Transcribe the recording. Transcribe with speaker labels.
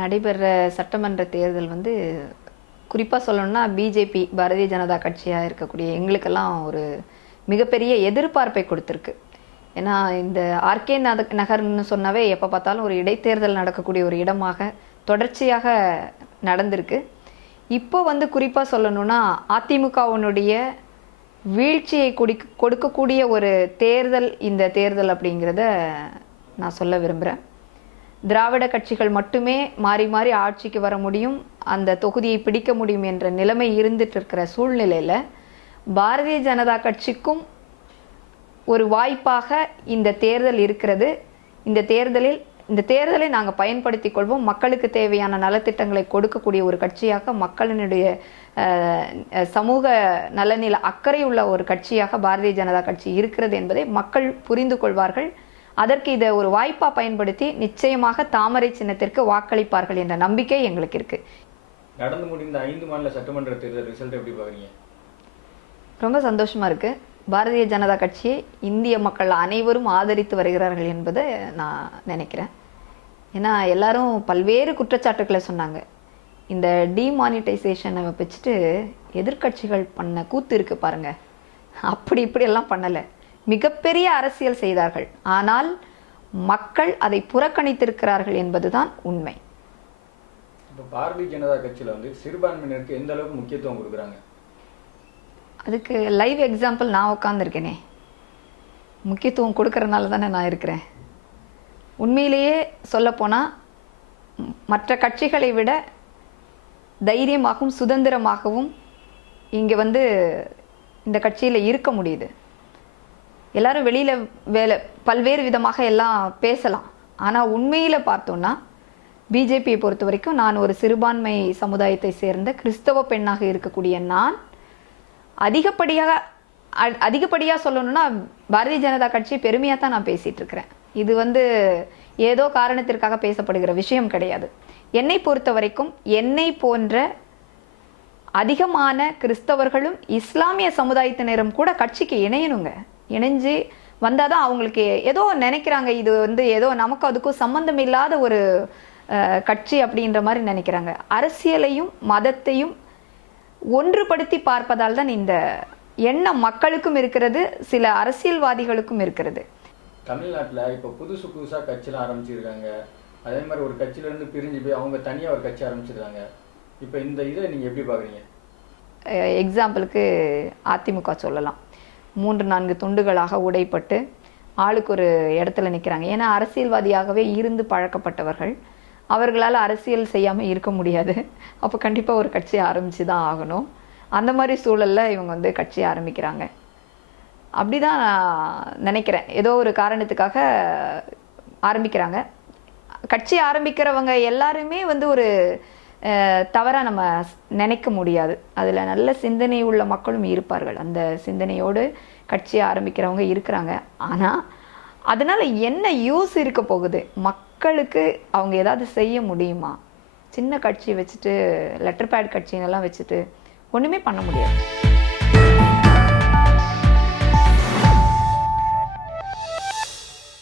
Speaker 1: நடைபெற சட்டமன்ற தேர்தல் வந்து குறிப்பாக சொல்லணும்னா பிஜேபி பாரதிய ஜனதா கட்சியாக இருக்கக்கூடிய எங்களுக்கெல்லாம் ஒரு மிகப்பெரிய எதிர்பார்ப்பை கொடுத்துருக்கு. ஏன்னா இந்த ஆர்கே நத நகர்னு சொன்னாவே எப்போ பார்த்தாலும் ஒரு இடைத்தேர்தல் நடக்கக்கூடிய ஒரு இடமாக தொடர்ச்சியாக நடந்திருக்கு. இப்போ வந்து குறிப்பாக சொல்லணும்னா அதிமுகவினுடைய வீழ்ச்சியை குடி கொடுக்கக்கூடிய ஒரு தேர்தல் இந்த தேர்தல் அப்படிங்கிறத நான் சொல்ல விரும்புகிறேன் திராவிட கட்சிகள் மட்டுமே மாறி மாறி ஆட்சிக்கு வர முடியும் அந்த தொகுதியை பிடிக்க முடியும் என்ற நிலைமை இருந்துட்டு இருக்கிற சூழ்நிலையில் பாரதிய ஜனதா கட்சிக்கும் ஒரு வாய்ப்பாக இந்த தேர்தல் இருக்கிறது. இந்த தேர்தலில் இந்த தேர்தலை நாங்கள் பயன்படுத்தி கொள்வோம். மக்களுக்கு தேவையான நலத்திட்டங்களை கொடுக்கக்கூடிய ஒரு கட்சியாக மக்களினுடைய சமூக நலனில் அக்கறை உள்ள ஒரு கட்சியாக பாரதிய ஜனதா கட்சி இருக்கிறது என்பதை மக்கள் புரிந்து கொள்வார்கள். அதற்கு இதை ஒரு வாய்ப்பாக பயன்படுத்தி நிச்சயமாக தாமரை சின்னத்திற்கு வாக்களிப்பார்கள் என்ற நம்பிக்கை எங்களுக்கு இருக்கு.
Speaker 2: நடந்து முடிந்த ஐந்து மாநில சட்டமன்ற தேர்தல் ரிசல்ட் எப்படி பாக்குறீங்க
Speaker 1: ரொம்ப சந்தோஷமா இருக்கு. பாரதிய ஜனதா கட்சியை இந்திய மக்கள் அனைவரும் ஆதரித்து வருகிறார்கள் என்பதை நான் நினைக்கிறேன். ஏன்னா எல்லாரும் பல்வேறு குற்றச்சாட்டுக்களை சொன்னாங்க. இந்த டிமானிட்டைசேஷனை வச்சுட்டு எதிர்க்கட்சிகள் பண்ண கூத்து இருக்கு பாருங்க. அப்படி இப்படி எல்லாம் பண்ணலை. மிகப்பெரிய அரசியல் செய்தார்கள். ஆனால் மக்கள் அதை புறக்கணித்திருக்கிறார்கள் என்பதுதான் உண்மை.
Speaker 2: பாரதிய ஜனதா கட்சியில வந்து சிறுபான்மையினருக்கு எந்த அளவுக்கு முக்கியத்துவம் கொடுக்குறாங்க?
Speaker 1: அதுக்கு லைவ் எக்ஸாம்பிள் நான் உட்காந்துருக்கேனே முக்கியத்துவம் கொடுக்கறனால தானே நான் இருக்கிறேன். உண்மையிலேயே சொல்லப்போனால் மற்ற கட்சிகளை விட தைரியமாகவும் சுதந்திரமாகவும் இங்கே வந்து இந்த கட்சியில் இருக்க முடியுது. எல்லாரும் வெளியில் வேலை பல்வேறு விதமாக எல்லாம் பேசலாம். ஆனால் உண்மையில் பார்த்தோன்னா பிஜேபியை பொறுத்த வரைக்கும் நான் ஒரு சிறுபான்மை சமுதாயத்தை சேர்ந்த கிறிஸ்தவ பெண்ணாக இருக்கக்கூடிய நான் அதிகப்படியாக அதிகப்படியாக சொல்லணும்னா பாரதிய ஜனதா கட்சி பெருமையாக தான் நான் பேசிகிட்டு இருக்கிறேன். இது வந்து ஏதோ காரணத்திற்காக பேசப்படுகிற விஷயம் கிடையாது. என்னை பொறுத்த வரைக்கும் என்னை போன்ற அதிகமான கிறிஸ்தவர்களும் இஸ்லாமிய சமுதாயத்தினரும் கூட கட்சிக்கு இணையணுங்க. இணைஞ்சு வந்தாதான் அவங்களுக்கு ஏதோ நினைக்கிறாங்க இது வந்து ஏதோ நமக்கு அதுக்கும் சம்பந்தம் இல்லாத ஒரு கட்சி அப்படின்ற மாதிரி நினைக்கிறாங்க. அரசியலையும் மதத்தையும் ஒன்றுபடுத்தி பார்ப்பதால் தான் இந்த எண்ணம் மக்களுக்கும் இருக்கிறது சில அரசியல்வாதிகளுக்கும் இருக்கிறது.
Speaker 2: தமிழ்நாட்டுல இப்போ புதுசு புதுசா கட்சிலாம் ஆரம்பிச்சிருக்காங்க. அதே மாதிரி ஒரு கட்சியில இருந்து பிரிஞ்சு போய் அவங்க தனியா ஒரு கட்சி ஆரம்பிச்சிருக்காங்க. இப்போ இந்த இதை நீங்க எப்படி பாக்குறீங்க?
Speaker 1: எக்ஸாம்பிளுக்கு அதிமுக சொல்லலாம். மூன்று நான்கு துண்டுகளாக உடைப்பட்டு ஆளுக்கு ஒரு இடத்துல நிற்கிறாங்க ஏன்னா அரசியல்வாதியாகவே இருந்து பழக்கப்பட்டவர்கள். அவர்களால் அரசியல் செய்யாமல் இருக்க முடியாது. அப்போ கண்டிப்பாக ஒரு கட்சி ஆரம்பித்து தான் ஆகணும். அந்த மாதிரி சூழலில் இவங்க வந்து கட்சி ஆரம்பிக்கிறாங்க. அப்படிதான் நான் நினைக்கிறேன். ஏதோ ஒரு காரணத்துக்காக ஆரம்பிக்கிறாங்க. கட்சி ஆரம்பிக்கிறவங்க எல்லாருமே வந்து ஒரு தவறாக நம்ம நினைக்க முடியாது. அதில் நல்ல சிந்தனை உள்ள மக்களும் இருப்பார்கள். அந்த சிந்தனையோடு கட்சியை ஆரம்பிக்கிறவங்க இருக்கிறாங்க. ஆனால் அதனால் என்ன யூஸ் இருக்க போகுது? மக்களுக்கு அவங்க ஏதாவது செய்ய முடியுமா? சின்ன கட்சி வச்சுட்டு லெட்டர் பேட் கட்சினெல்லாம் வச்சுட்டு ஒன்றுமே பண்ண முடியாது.